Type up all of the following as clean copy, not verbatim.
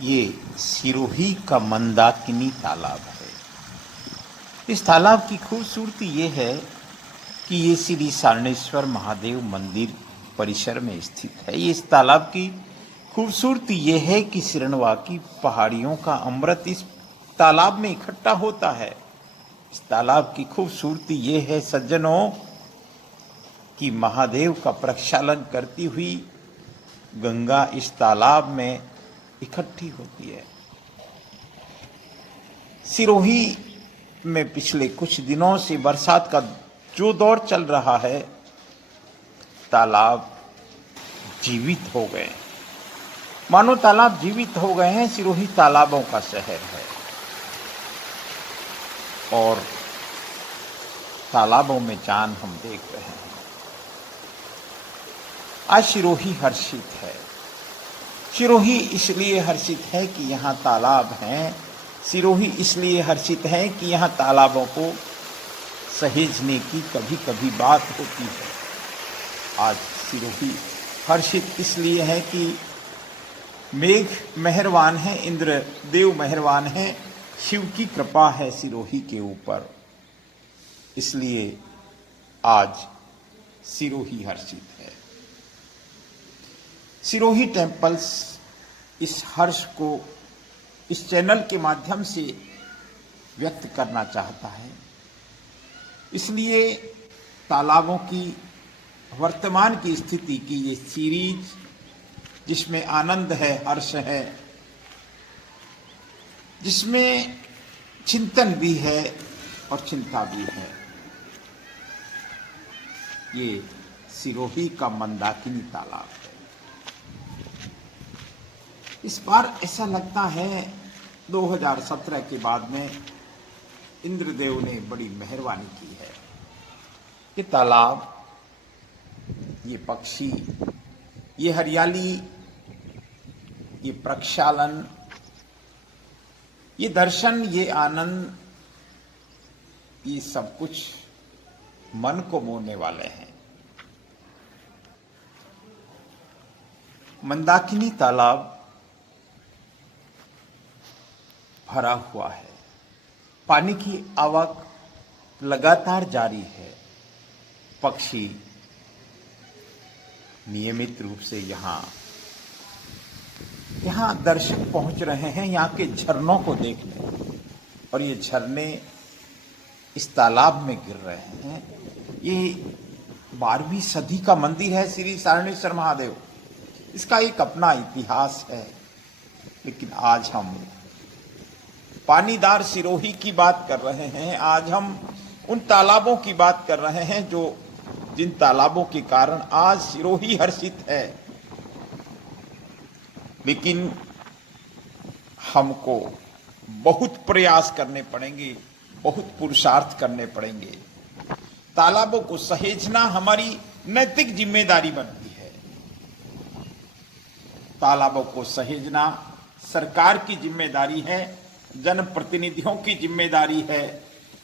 ये सिरोही का मंदाकिनी तालाब है। इस तालाब की खूबसूरती ये है कि ये श्री सारणेश्वर महादेव मंदिर परिसर में स्थित है। ये इस तालाब की खूबसूरती ये है कि सिरणवा की पहाड़ियों का अमृत इस तालाब में इकट्ठा होता है। इस तालाब की खूबसूरती ये है सज्जनों कि महादेव का प्रक्षालन करती हुई गंगा इस तालाब में इकट्ठी होती है। सिरोही में पिछले कुछ दिनों से बरसात का जो दौर चल रहा है, तालाब जीवित हो गए, मानो तालाब जीवित हो गए हैं। सिरोही तालाबों का शहर है और तालाबों में जान हम देख रहे हैं। आज सिरोही हर्षित है। सिरोही इसलिए हर्षित है कि यहाँ तालाब हैं। सिरोही इसलिए हर्षित है कि यहाँ तालाबों को सहेजने की कभी कभी बात होती है। आज सिरोही हर्षित इसलिए है कि मेघ मेहरबान है, इंद्र देव मेहरबान है, शिव की कृपा है सिरोही के ऊपर, इसलिए आज सिरोही हर्षित है। सिरोही टेम्पल्स इस हर्ष को इस चैनल के माध्यम से व्यक्त करना चाहता है। इसलिए तालाबों की वर्तमान की स्थिति की ये सीरीज, जिसमें आनंद है, हर्ष है, जिसमें चिंतन भी है और चिंता भी है, ये सिरोही का मंदाकिनी तालाब है। इस बार ऐसा लगता है 2017 के बाद में इंद्रदेव ने बड़ी मेहरबानी की है। ये तालाब, ये पक्षी, ये हरियाली, ये प्रक्षालन, ये दर्शन, ये आनंद, ये सब कुछ मन को मोहने वाले हैं। मंदाकिनी तालाब भरा हुआ है, पानी की आवक लगातार जारी है, पक्षी नियमित रूप से यहाँ दर्शक पहुंच रहे हैं यहाँ के झरनों को देखने, और ये झरने इस तालाब में गिर रहे हैं। ये 12वीं सदी का मंदिर है श्री सारणेश्वर महादेव। इसका एक अपना इतिहास है, लेकिन आज हम पानीदार सिरोही की बात कर रहे हैं। आज हम उन तालाबों की बात कर रहे हैं जिन तालाबों के कारण आज सिरोही हर्षित है। लेकिन हमको बहुत प्रयास करने पड़ेंगे, बहुत पुरुषार्थ करने पड़ेंगे। तालाबों को सहेजना हमारी नैतिक जिम्मेदारी बनती है। तालाबों को सहेजना सरकार की जिम्मेदारी है, जनप्रतिनिधियों की जिम्मेदारी है,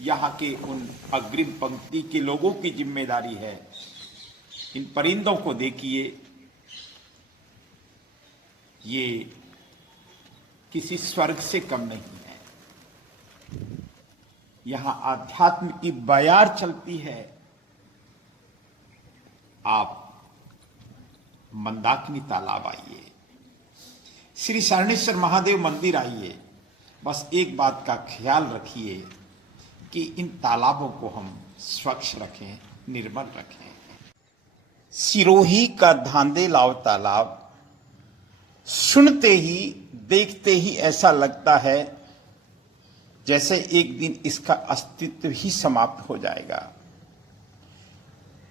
यहाँ के उन अग्रिम पंक्ति के लोगों की जिम्मेदारी है। इन परिंदों को देखिए, ये किसी स्वर्ग से कम नहीं है। यहाँ आध्यात्म की बयार चलती है। आप मंदाकिनी तालाब आइए, श्री सारणेश्वर महादेव मंदिर आइए। बस एक बात का ख्याल रखिए कि इन तालाबों को हम स्वच्छ रखें, निर्मल रखें। सिरोही का धांधेलाव तालाब सुनते ही, देखते ही ऐसा लगता है जैसे एक दिन इसका अस्तित्व ही समाप्त हो जाएगा।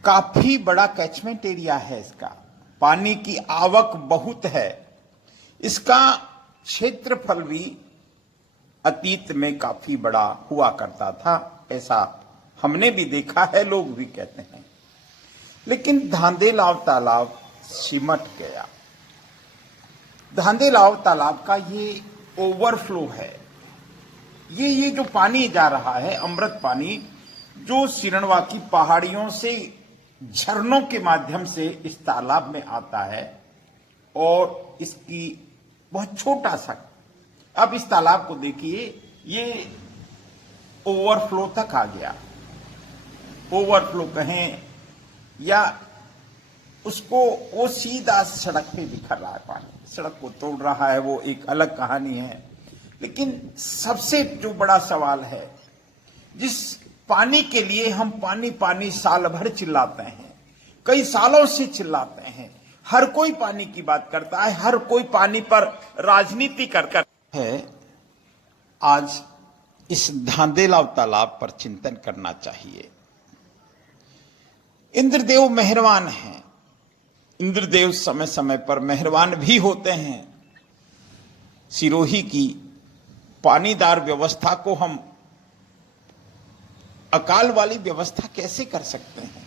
काफी बड़ा कैचमेंट एरिया है इसका, पानी की आवक बहुत है। इसका क्षेत्रफल भी अतीत में काफी बड़ा हुआ करता था, ऐसा हमने भी देखा है, लोग भी कहते हैं। लेकिन धांधेलाव तालाब सिमट गया। धांधेलाव तालाब का ये ओवरफ्लो है, ये जो पानी जा रहा है, अमृत पानी, जो सिरणवा की पहाड़ियों से झरनों के माध्यम से इस तालाब में आता है और इसकी बहुत छोटा सा। अब इस तालाब को देखिए, ये ओवरफ्लो तक आ गया। ओवरफ्लो कहें या उसको, वो सीधा सड़क पे बिखर रहा है, पानी सड़क को तोड़ रहा है, वो एक अलग कहानी है। लेकिन सबसे जो बड़ा सवाल है, जिस पानी के लिए हम पानी पानी साल भर चिल्लाते हैं, कई सालों से चिल्लाते हैं, हर कोई पानी की बात करता है, हर कोई पानी पर राजनीति कर है, आज इस धांधेलाव तालाब पर चिंतन करना चाहिए। इंद्रदेव मेहरबान हैं, इंद्रदेव समय समय पर मेहरबान भी होते हैं। सिरोही की पानीदार व्यवस्था को हम अकाल वाली व्यवस्था कैसे कर सकते हैं?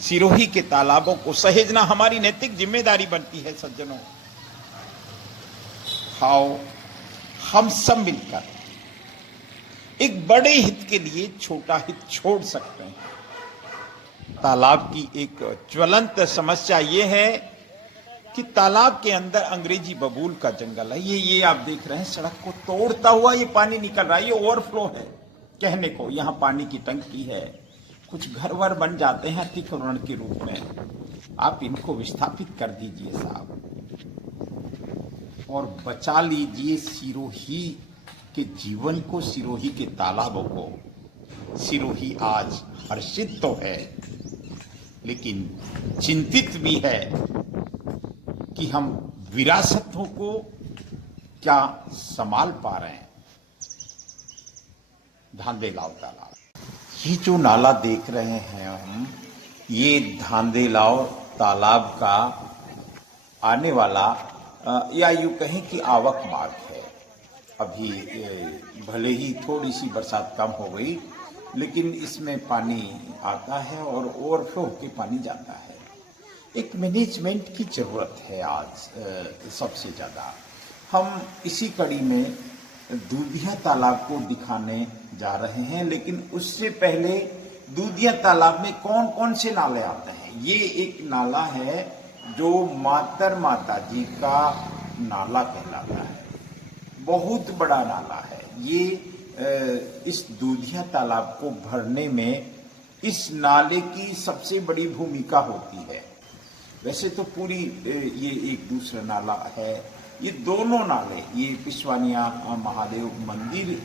सिरोही के तालाबों को सहेजना हमारी नैतिक जिम्मेदारी बनती है। सज्जनों, आओ हम सब मिलकर एक बड़े हित के लिए छोटा हित छोड़ सकते हैं। तालाब की एक ज्वलंत समस्या यह है कि तालाब के अंदर अंग्रेजी बबूल का जंगल है। ये आप देख रहे हैं, सड़क को तोड़ता हुआ ये पानी निकल रहा है। ये ओवरफ्लो है कहने को, यहां पानी की टंकी है, कुछ घर वर बन जाते हैं अतिक्रमण के रूप में। आप इनको विस्थापित कर दीजिए साहब, और बचा लीजिए सिरोही के जीवन को, सिरोही के तालाबों को। सिरोही आज हर्षित तो है, लेकिन चिंतित भी है कि हम विरासतों को क्या संभाल पा रहे हैं। धांधेलाव तालाब, ये जो नाला देख रहे हैं हम, ये धांधेलाव तालाब का आने वाला या यूं कहें कि आवक मार्ग है। अभी भले ही थोड़ी सी बरसात कम हो गई, लेकिन इसमें पानी आता है और ओवरफ्लो होकर पानी जाता है। एक मैनेजमेंट की जरूरत है आज सबसे ज्यादा। हम इसी कड़ी में दूधिया तालाब को दिखाने जा रहे हैं, लेकिन उससे पहले दूधिया तालाब में कौन कौन से नाले आते हैं। ये एक नाला है जो मातर माता जी का नाला कहलाता है, बहुत बड़ा नाला है ये। इस दूधिया तालाब को भरने में इस नाले की सबसे बड़ी भूमिका होती है। वैसे तो पूरी ये एक दूसरा नाला है, ये दोनों नाले, ये पिशवानिया महादेव मंदिर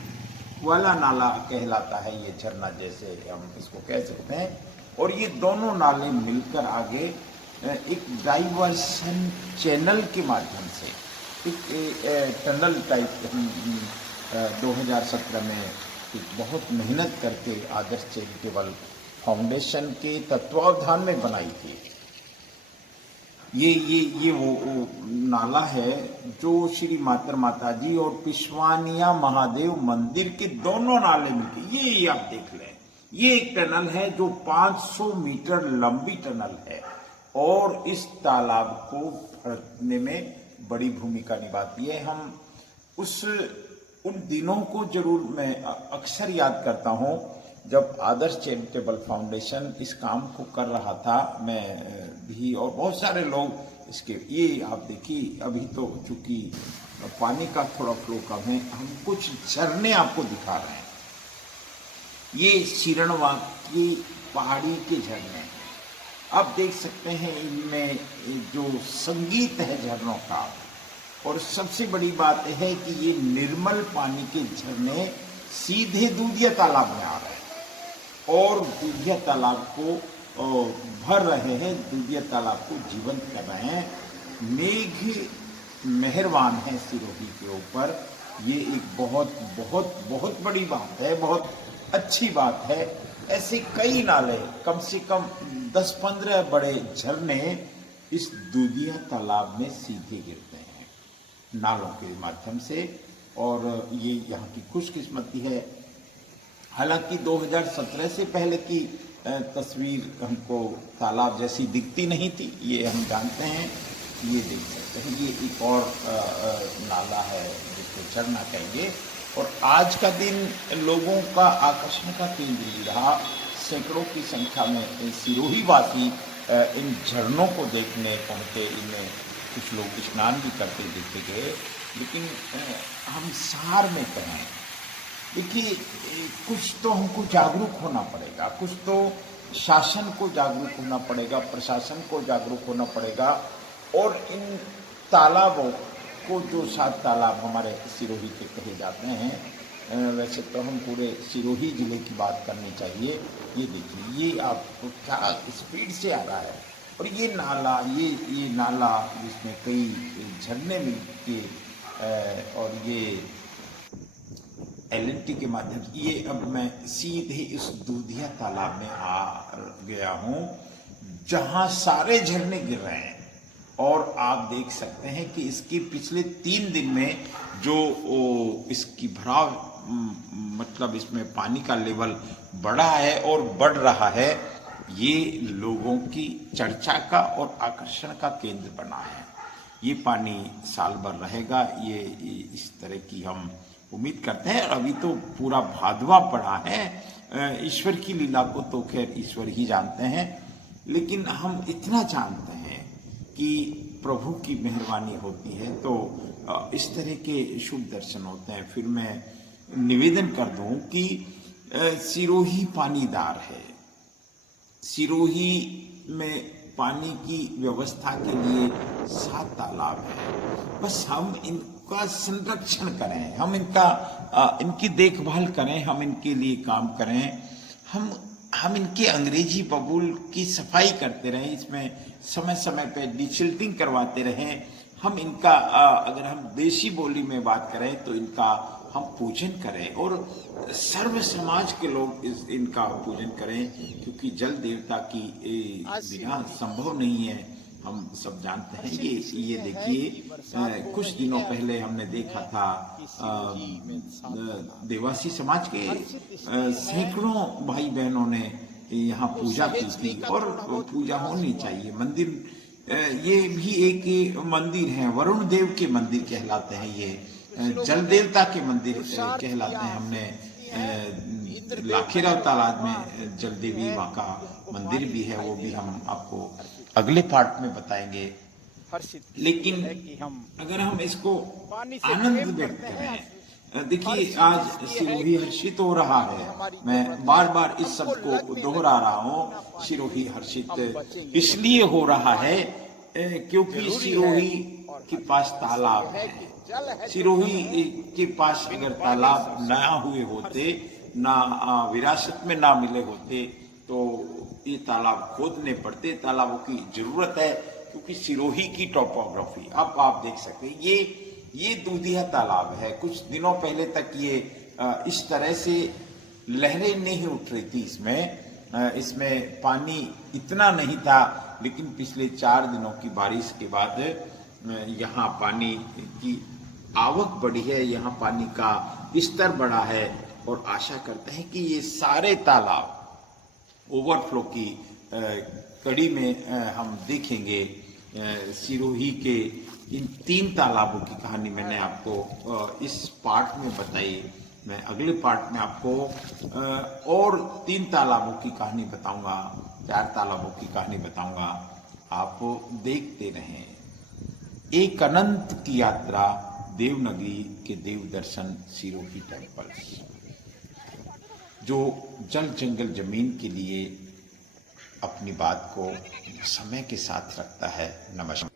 वाला नाला कहलाता है, ये झरना जैसे हम इसको कह सकते हैं। और ये दोनों नाले मिलकर आगे एक डाइवर्सन चैनल के माध्यम से एक टनल टाइप 2017 में एक बहुत मेहनत करके आदर्श चैरिटेबल फाउंडेशन के तत्वावधान में बनाई थी। ये वो नाला है जो श्री मातर माता जी और पिशवानिया महादेव मंदिर के दोनों नाले मिलके, ये आप देख लें, ये एक टनल है जो 500 मीटर लंबी टनल है और इस तालाब को भरने में बड़ी भूमिका निभाती है। हम उन दिनों को जरूर मैं अक्सर याद करता हूं जब आदर्श चैरिटेबल फाउंडेशन इस काम को कर रहा था। मैं भी और बहुत सारे लोग इसके, ये आप देखिए अभी तो चूंकि पानी का थोड़ा फ्लो कम है, हम कुछ झरने आपको दिखा रहे हैं। ये शिरणवा की पहाड़ी के झरने आप देख सकते हैं, इनमें जो संगीत है झरनों का। और सबसे बड़ी बात है कि ये निर्मल पानी के झरने सीधे दूधिया तालाब में आ रहे हैं और दूधिया तालाब को भर रहे हैं, दूधिया तालाब को जीवंत कर रहे हैं। मेघ मेहरबान है सिरोही के ऊपर, ये एक बहुत बहुत बहुत बड़ी बात है, बहुत अच्छी बात है। ऐसे कई नाले, कम से कम 10-15 बड़े झरने इस दूधिया तालाब में सीधे गिरते हैं नालों के माध्यम से, और ये यहाँ की खुशकिस्मती है। हालांकि 2017 से पहले की तस्वीर हमको तालाब जैसी दिखती नहीं थी, ये हम जानते हैं। ये देख सकते हैं, ये एक और नाला है जिसको झरना कहेंगे। और आज का दिन लोगों का आकर्षण का केंद्र रहा। सैकड़ों की संख्या में सिरोही वासी इन झरनों को देखने पहुंचे, इनमें कुछ लोग स्नान भी करते देखे गए, लेकिन हम सार में कहें, देखिए कुछ तो हमको जागरूक होना पड़ेगा, कुछ तो शासन को जागरूक होना पड़ेगा, प्रशासन को जागरूक होना पड़ेगा, और इन तालाबों को, जो 7 तालाब हमारे सिरोही के कहे जाते हैं, वैसे तो हम पूरे सिरोही ज़िले की बात करनी चाहिए। ये देखिए, ये आपको क्या स्पीड से आ रहा है, और ये नाला, ये नाला जिसमें कई झरने मिल के और ये एलएनटी के माध्यम से, ये अब मैं सीधे इस दूधिया तालाब में आ गया हूँ, जहाँ सारे झरने गिर रहे हैं। और आप देख सकते हैं कि इसके पिछले 3 दिन में जो इसकी भराव, मतलब इसमें पानी का लेवल बढ़ा है और बढ़ रहा है, ये लोगों की चर्चा का और आकर्षण का केंद्र बना है। ये पानी साल भर रहेगा, ये इस तरह की हम उम्मीद करते हैं। और अभी तो पूरा भादवा पड़ा है, ईश्वर की लीला को तो खैर ईश्वर ही जानते हैं, लेकिन हम इतना जानते हैं कि प्रभु की मेहरबानी होती है तो इस तरह के शुभ दर्शन होते हैं। फिर मैं निवेदन कर दूं कि सिरोही पानीदार है, सिरोही में पानी की व्यवस्था के लिए 7 तालाब है, बस हम इनका संरक्षण करें, हम इनकी देखभाल करें, हम इनके लिए काम करें, हम इनके अंग्रेजी बबूल की सफाई करते रहें, इसमें समय समय पे डिसिल्टिंग करवाते रहें। हम इनका अगर हम देसी बोली में बात करें तो इनका हम पूजन करें, और सर्व समाज के लोग इनका पूजन करें, क्योंकि जल देवता की बिना संभव नहीं है, हम सब जानते हैं। ये देखिए, कुछ दिनों पहले हमने देखा था देवासी समाज के सैकड़ों भाई बहनों ने यहाँ पूजा की थी, और पूजा होनी चाहिए। मंदिर, ये भी एक मंदिर है, वरुण देव के मंदिर कहलाते हैं, ये जल देवता के मंदिर कहलाते हैं। हमने लाखेराव तालाब में जल देवी माँ का मंदिर भी है, वो भी हम आपको अगले पार्ट में बताएंगे। लेकिन अगर हम इसको आनंद व्यक्त करें, देखिए आज सिरोही हर्षित हो रहा है, मैं बार बार इस शब्द को दोहरा रहा हूँ, सिरोही हर्षित इसलिए हो रहा है क्योंकि सिरोही के पास तालाब है। सिरोही के पास अगर तालाब ना हुए होते, ना विरासत में ना मिले होते, तो ये तालाब खोदने पड़ते। तालाबों की जरूरत है, क्योंकि सिरोही की टोपोग्राफी, अब आप देख सकते हैं, ये दूधिया तालाब है। कुछ दिनों पहले तक ये इस तरह से लहरें नहीं उठ रही थी, इसमें पानी इतना नहीं था, लेकिन पिछले 4 दिनों की बारिश के बाद यहाँ पानी की आवक बढ़ी है, यहाँ पानी का स्तर बढ़ा है, और आशा करते हैं कि ये सारे तालाब ओवरफ्लो की कड़ी में हम देखेंगे। सिरोही के इन 3 तालाबों की कहानी मैंने आपको इस पार्ट में बताई। मैं अगले पार्ट में आपको और 3 तालाबों की कहानी बताऊंगा, 4 तालाबों की कहानी बताऊंगा। आप देखते रहें। एक अनंत की यात्रा, देवनगरी के देव दर्शन, सिरोही टेम्पल्स, जो जल जंगल जमीन के लिए अपनी बात को समय के साथ रखता है। नमस्कार।